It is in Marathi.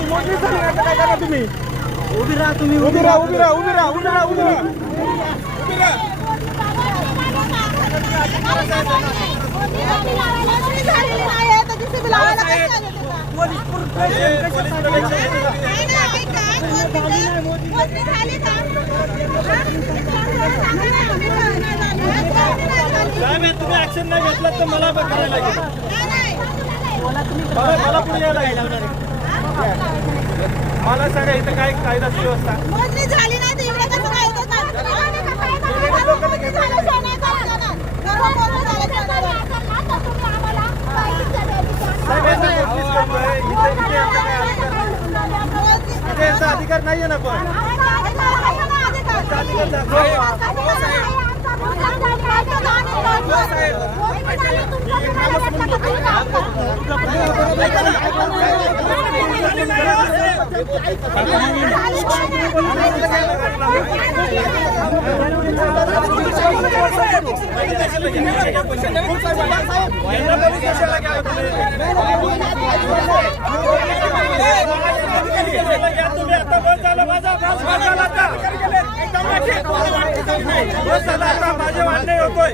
मोजणी झाली आता काय करा तुम्ही? उभी राहा तुम्ही, उभी राहा, उभी राहा, उभी राहा, उभी राहा, उभी राहा. तुम्ही ऍक्शन नाही घेतलं तर मला करायला लागेल. मला पुढे यायला लागेल. मला सांगा इथं काय कायदा सुव्यवस्था मोजणी झाली नाही तर इकडे कसं काय येतं का? याचा अधिकार नाहीये ना पण माझे वाटणे होतोय.